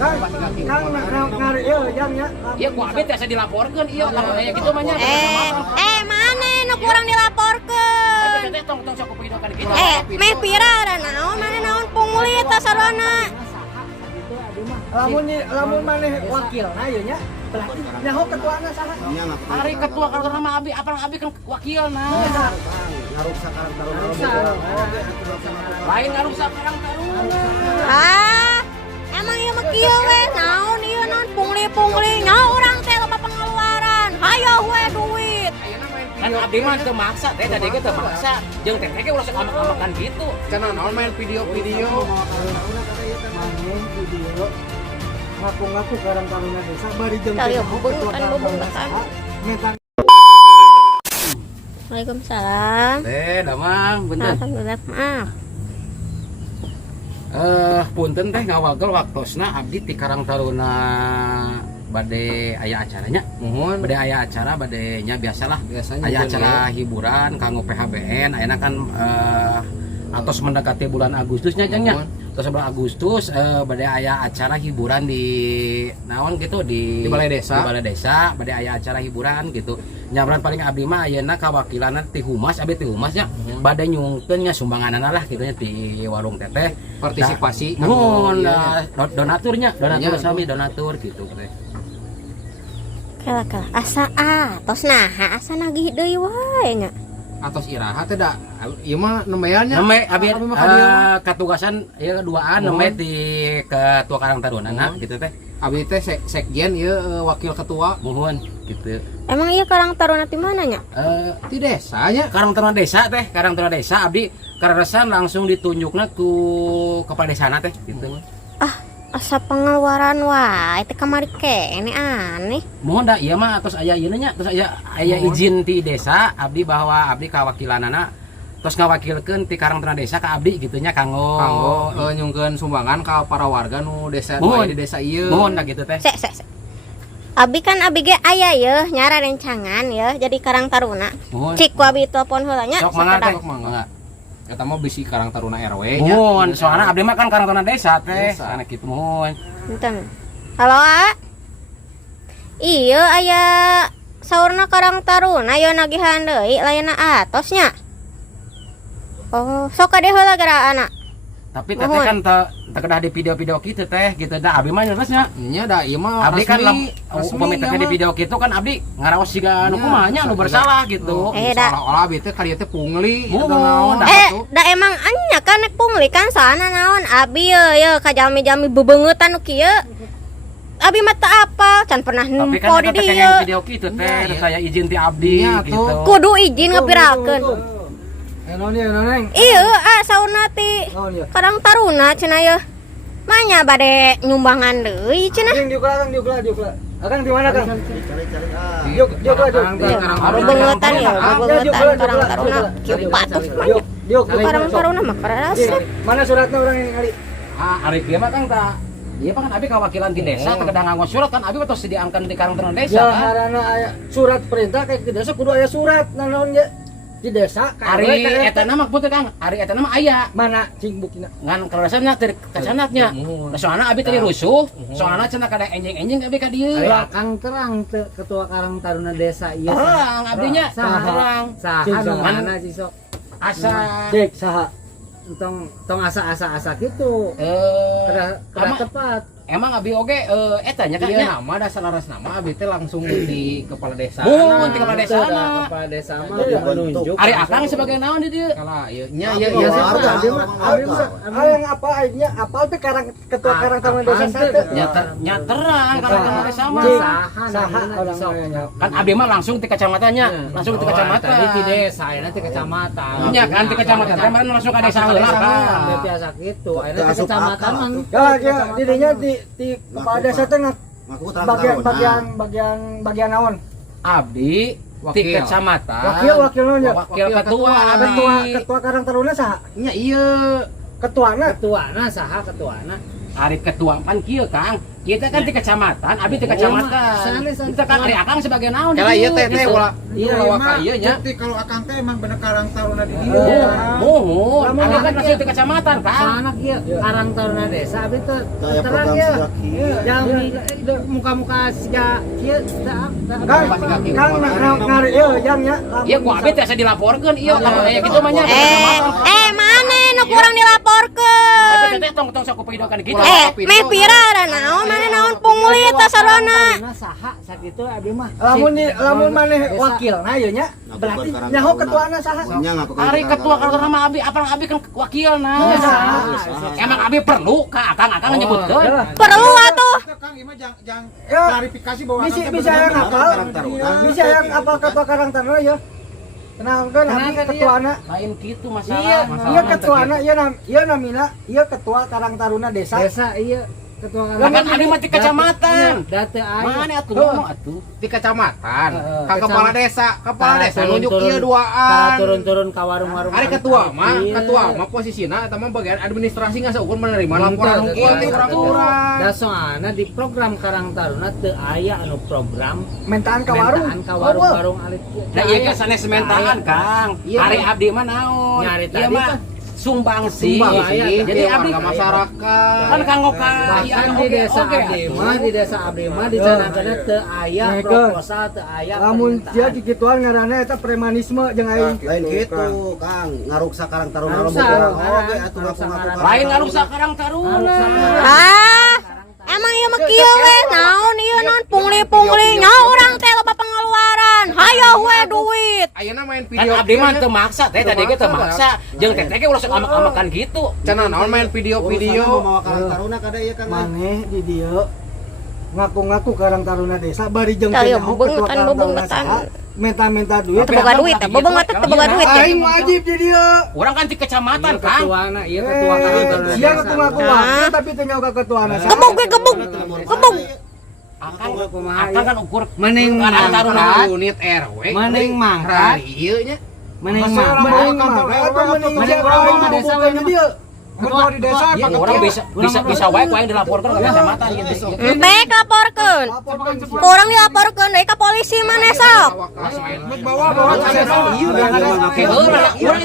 Kang ngari ieu jang ya. Iya ku abdi teh asa dilaporkeun ieu lamun aya kitu mah nya. Mana nu kurang dilaporkeun? Teh tong sok kupidokan kitu. Meh pira ada naon mana naon pungli eta sarwana. Lamun maneh wakilna ieu nya. Berarti nyaho ketuana saha? Ari ketua kantor mah abdi apal abdi kan wakilna. Ngaruksa Karang Taruna. Lain ngaruksa Karang Taruna. Emang ieu mah kieu we naon ieu naon pungli nya urang teh loba pengeluaran. Hayo we duit. Kan abdi mah teu maksa teh tadi ge teu maksa. Jeung teh ge ulah sok amak-amakan gitu. Cenah naon main video-video. Main video. Ngaku-ngaku Karang Taruna desa bari jeung metan. Waalaikumsalam. Damang bener. Alhamdulillah, maaf. Punten teh ngawagel waktosna abdi ti Karang Taruna bade aya acaranya. Mohon Bade aya acara bade nya biasalah. biasanya Aya acara hiburan kanggo PHBN ayeuna kan atos mendekati bulan Agustusnya nya. Terus bulan Agustus bade aya acara hiburan di naon gitu di Balai Desa. Di Balai Desa bade aya acara hiburan gitu. Nyamran paling abdi mah ayeuna kawakilan ti humas abdi ti humasnya bade nyungkeun nya sumbanganana lah kitu nya ti warung teteh partisipasi nuhun donaturnya donatur sami donatur gitu teh. Kala asa tos naha asa nagih deui wae nya. atos iraha teh da ieu mah nembeannya Neme abi mah ka dieu katugasan ieu duaan neme di ketua Karang Taruna gitu teh. abi teh sekjen ieu wakil ketua Muhun gitu. Emang ieu Karang Taruna di mana nya? di desa nya Karang Taruna desa teh, Karang Taruna desa abdi kararesan langsung ditunjukna ku kepala desana teh gitu. Asa pengeluaran wae teh kamari kene aneh. Mohon da ieu mah atos aya ieu nya terus aya izin ti desa abdi bahwa abdi kawakilanana terus ngawakilkeun ti Karang Taruna desa ka abdi gitu nya kanggo nyungkeun sumbangan ka para warga nu desa Mohon. di desa ieu mohon da gitu teh. Sek. Abi kan abi ge aya yeuh nyara rencangan yeuh jadi Karang Taruna. Mohon. Cik ku abi telepon heula nya. Sok mangga teh. Sok mangga. Eta mah bisi Karang Taruna RW nya Mohon, soalna abdi mah kan Karang Taruna desa teh. Desa. Kana kitu mohon. Enten. Halo, A. Iya, aya saurna Karang Taruna aya nagihan deui layanna atos nya. Oh, sok kade heula gara anak. Tapi teteh kan teu kedah di video-video kitu teh, gitu da abdi mah nyeresnya. nya da ieu mah Abdi kan resmi upami teh di video kitu kan abdi ngaraos siga nu kumaha nya nu bersalah gitu. Da. Seolah-olah abi teh kadieu teh pungli Mohon. eta naon Da emang anya kan nek pungli kan soalna naon abi ye ka jami-jami bebeungetan nu kieu. Abi mah teu apal, can pernah Tapi nempo kan di teteh dieu. video kitu teh, saya izin ti abdi Iya, gitu. Kudu izin ngapirakeun. Naon ieu noneng? Ieu saurna ti Naon ieu? Karang Taruna cenah yeuh. Manya bade nyumbangan deui cenah. Kang diukla. Akang di mana, Kang? Bebeungetan ya, bebeungetan Karang Taruna. Kieu patuh mah. Karang Taruna mah karasa. Mana suratnya orang yang kali? Arif ieu mah Kang tah ieu kan abdi kawakilan ti desa teh kedah nganggo surat kan abdi tos diangkan di Karang Taruna desa Ya kan. harana aya surat perintah kayak ke desa kudu aya surat naon ge di desa ka Ari eta nama putih Kang, ari eta nama aya. mana cing bukina? Ngan karasanna teh kacanatnya. Nah, soalna abdi teh rusuh, soalna cenah kada enjing-enjing abdi ka dieu. Kang terang teu ketua Karang Taruna desa ieu. Terang abdinya, terang. Saha nu mana sih sok? Asa Cek saha? Tong asa gitu. Kada tepat. emang abdi oge eta nya kan Iya nya. nama da salaras nama abi teh langsung di kepala desa. Mun ti kepala desa na. Kepala desa mah menunjuk. Ari akang sebagai naon di dieu? Kala ieu nya Iya ieu sih abi mah yang apa aja apal teh ketua Karang Taruna desa teh. Nya terang karena kepala desa mah. Saha orang Kan abdi mah langsung ti kacamatannya, langsung ti kacamatan. Tadi di desa, ayeuna teh kecamatan. Nya kan ti kacamatan teh mah langsung ka desa heula kan. biasa gitu. Akhirnya ke kecamatan mah. Ya dirinya di kepala desa teh bagian naon? Abdi ti Wakil. kecamatan. Wakil naon ya? Wakil ketua abdi. Ketua Karang Taruna saha? Nya ieu Ketuana? ketuana saha ketuana? Ari ketua pan kieu Kang. Kita kan di kecamatan, abi di kecamatan. Kita kan ari Akang sebagai naon. Kala ieu teh Gitu. ulah ka ieu nya. Bukti kalau Akang teh emang bener Karang Taruna di Iya. dieu. Mohon, abi kan masih di kecamatan Kang. Anak ya Karang Taruna Desa abi teh Daya terang program ya. sudah kieu. Yang muka-muka sejak kieu Kang ngari jang ya. Iya, ku abi teh dilaporkeun ieu lamun aya kitu mah nya. Mana nu kurang Tapi dilaporkeun? teteh tong sok kupidokan gitu. Meh pira ada naon mana naon pungli eta sarona. saha sakitu abi mah. Lamun maneh wakilna ieu nya. Berarti nyaho ketuana saha? Nya ngaku Ari ketua kalau nama abi, apal abi kan wakilna. Emang abi perlu ka Akang nyebutkeun. Perlu atuh. Kang ieu mah jangan Ya. klarifikasi bahwa Bisa yang apal. Bisa yang apal ketua Karang Taruna ya. Kenalkeun abi ketuana. Lain gitu Iya, masalah. iya ketuana, iya namina, iya ketua Karang Taruna desa. Desa iya ketua Kan abi mah di kecamatan. Data aya. Mana atuh ngomong atuh. Di kecamatan, Heeh. ka kepala desa nunjuk Turun-turun. ieu duaan. Turun-turun ka warung-warung. Ari ketua mah posisina eta mah bagian administrasi nggak seukur menerima laporan Teu, kieu teu, kurang-kurang. Da soalna di program Karang Taruna teu aya anu program Mentaan ka warung. mentaan ka warung-warung alit kieu. Nah iya kan sanes sementaan Kang. Iya. Ari abdi mah naon? Nyari Iya tadi mah kan. sumbangsi. Sumbangsi. Jadi abdi warga masyarakat. kan kanggo ka Bahkan di desa abdi mah di desa abdi mah di canakeuna teu aya Nah, proposal teu aya Lamun permintaan. dia digituan ngaranna eta premanisme jeung aing. Lain gitu, Kang. Ngaruksa Karang Taruna Ngaruksa, oge atuh ngaku-ngaku. lain ngarusak Karang Taruna. Emang ieu mah kieu we naon ieu naon pungli-pungli nya urang teh loba pengeluaran. Hayo we duit. Ayeuna main Kan video. abdi mah teu maksa teh tadi ge teu maksa. Jeung teteh ge ulah sok amak-amakan gitu. Cenah naon main video-video. Mau Karang Taruna kada ieu Kang. Maneh di dieu ngaku-ngaku Karang Taruna desa bari jeung Tah, teh ieu nyaho bebeungetan, ketua Karang Taruna bebeungetan. saha, minta duit. Teu boga duit, teh boga teh boga duit teh. Aing wajib di dieu. Urang kan di kecamatan Ieu Kang. ketuana, ieu ketua Karang Taruna Sia Desa. ngaku wakil tapi teu nyaho ka ketuana saha. Gebug we gebug. Gebug. Akang kan ukur Mending Karang Taruna unit RW. Mending mangkat, Ieu nya. mending Masa mangkat. Mending mah atuh mending Mending sia orang aing desa bukan we dieu. ketua di desa Iya, orang bisa wae ku aing dilaporkan ke kecamatan gitu. Embek laporkeun. Kurang dilaporkeun deui ka polisi maneh sok. bawa ke desa. Oke, urang